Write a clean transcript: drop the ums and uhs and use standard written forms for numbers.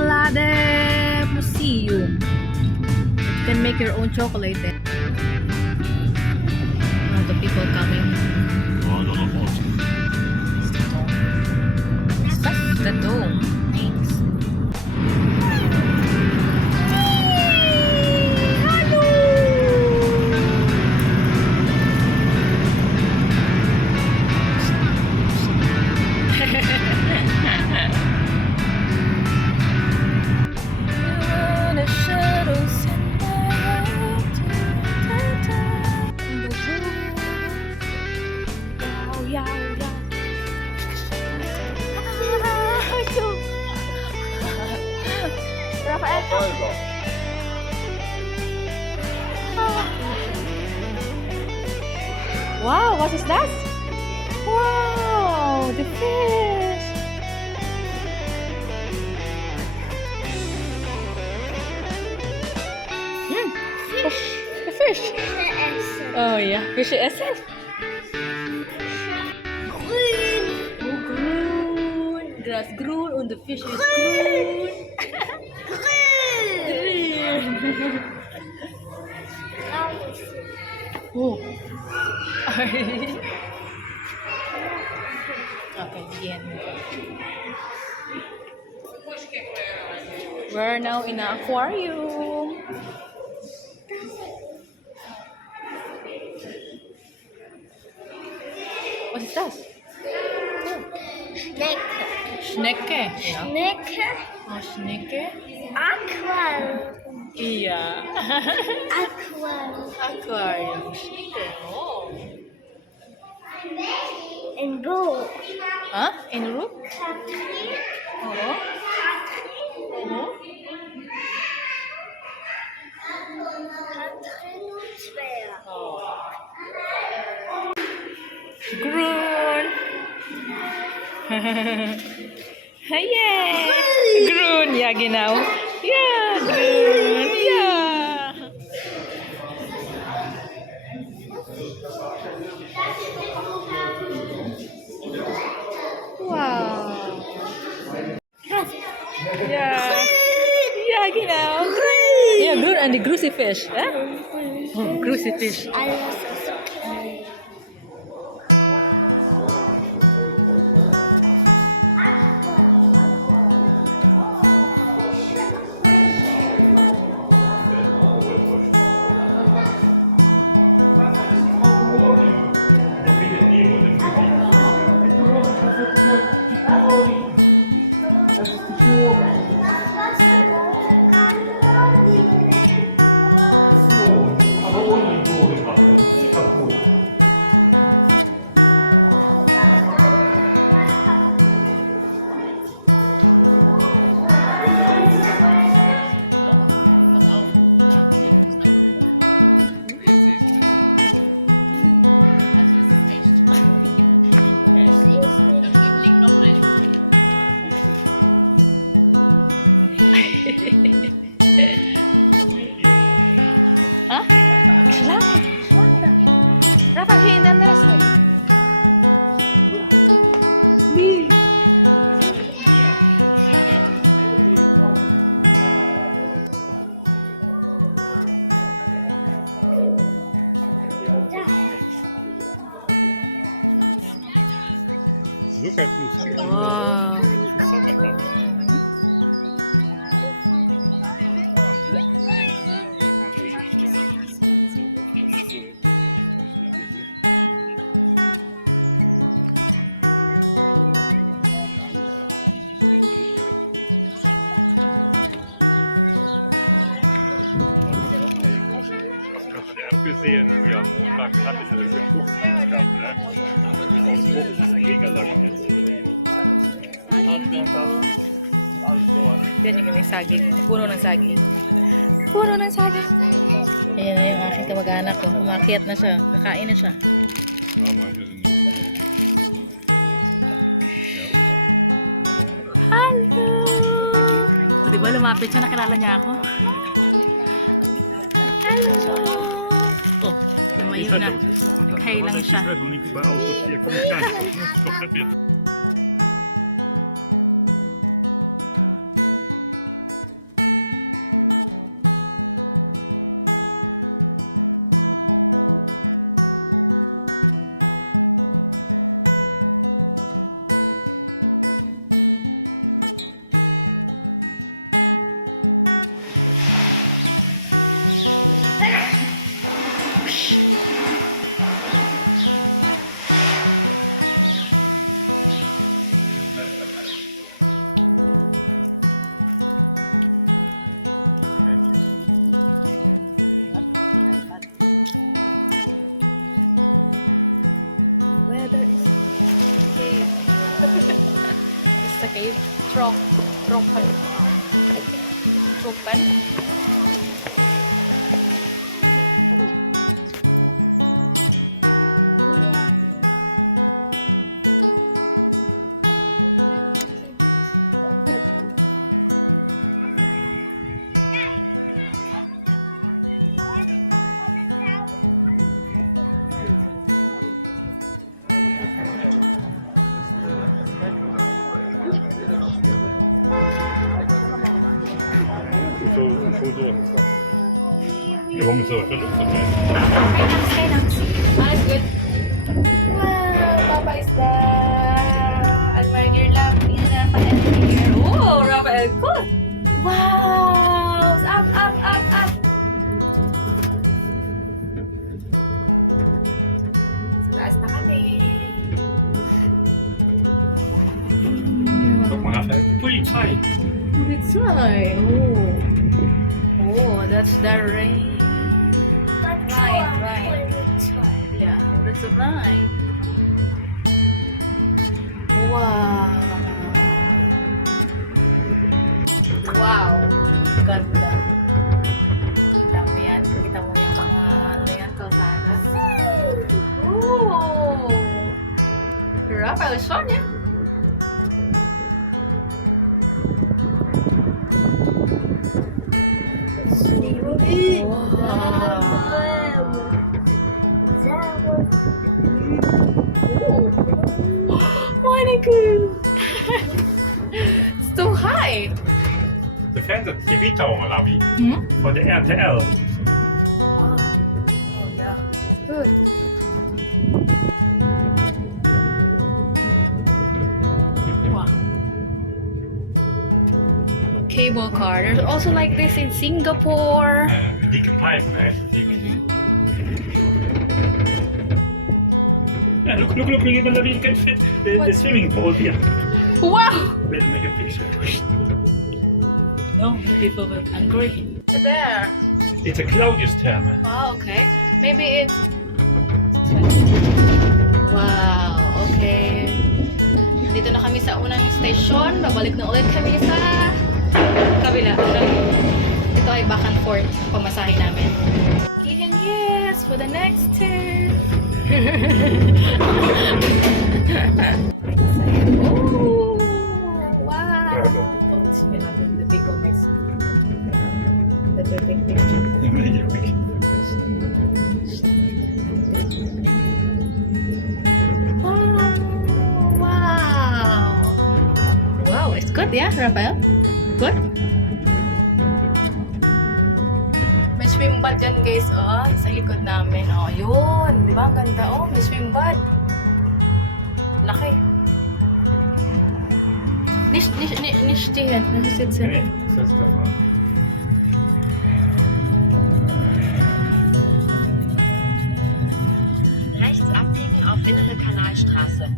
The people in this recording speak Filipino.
Chocolate Museum. You can make your own chocolate there. A lot of people coming. That's the dome. Thanks. Wow, what is that? Wow, the fish. Fish. The fish. Oh yeah, fish essence. Grün. Oh, groen. Grass groen and the fish is groen. Green. Oh. Okay, again. We're now in an aquarium. What is that? Schnecke. Schnecke. Ja. Schnecke. Oh, Schnecke. Aquarium. Iya. Aquarium. Aquarium. Schnecke. Oh. In boot. Huh? In the room? Katrin. Oh. Oh. Katrin und Svea. Groen. Yeah. Groen, ja genau. Ja, groen. Ja. Wow. Ja. Ja, genau. Ja, groen and the greasy fish. Huh? Oh, greasy fish. Alles ist okay. Aber ohne die Tore machen, das ist kaputt. Hah? Schlange. Schlange. Rafa, hier in der anderen Seite. Nee. Look at this. Wow. Abgesehen, wie am Montag hatte ich ja diese Fruchtungsgaben, ne? Aus Frucht ist mega lang jetzt. Saging dito. Also, Yan yung may saging. Puno ng saging. Puno ng saging. Ayan na yung aking kamag-anak ko. Umakyat na siya. Kakain na siya. manche sind nicht. Hello! Diba lumapit siya, nakilala niya ako? Hello! Oh, lumayo na. Nag-hi lang siya. Om inte bara autosteg kommer kanske. Stoppa det. Weather is cave. It's the cave. Tropan. Tropan. Så då. Jag kommer söka också. Alles good. Wow, Papa is there. Admire your love. Rafael here. Oh, Rafael, good. Wow, up. Sa taas na kami. Polizei. It's right. Oh, that's the rain. Right. Yeah, that's right. Wow, ganda. Kita mo yan? Kita mo yung mga ano yan, kalsada? Oh! Rafael, show niya. It's too high. Det finns ett TV-tavla vid. Hmm? För det är RTL. Oh yeah. Good. Wow. Cable car. There's also like this in Singapore. Dikke pipe med effektivt. Ja, look, even the weekend fit the swimming pool here. Wow! Let's make a picture. No, the people were angry. There. It's a Claudius term. Oh, okay. Maybe it's... Wow, okay. Nandito na kami sa unang station. Babalik na ulit kami sa kabila. Ito ay back and forth pamasahe namin. And yes, for the next turn. Oh, wow. Oh, it's been the big one is the perfect picture. Oh, wow. Wow, it's good, yeah, Rafael? Good? May swim bad dyan, guys, oh, sa likod namin. Oh, yun. Di ba? Ang ganda. Oh, may swim bad. Laki. Nicht stehen. Sitzen. Rechts abbiegen auf Innere Kanalstraße.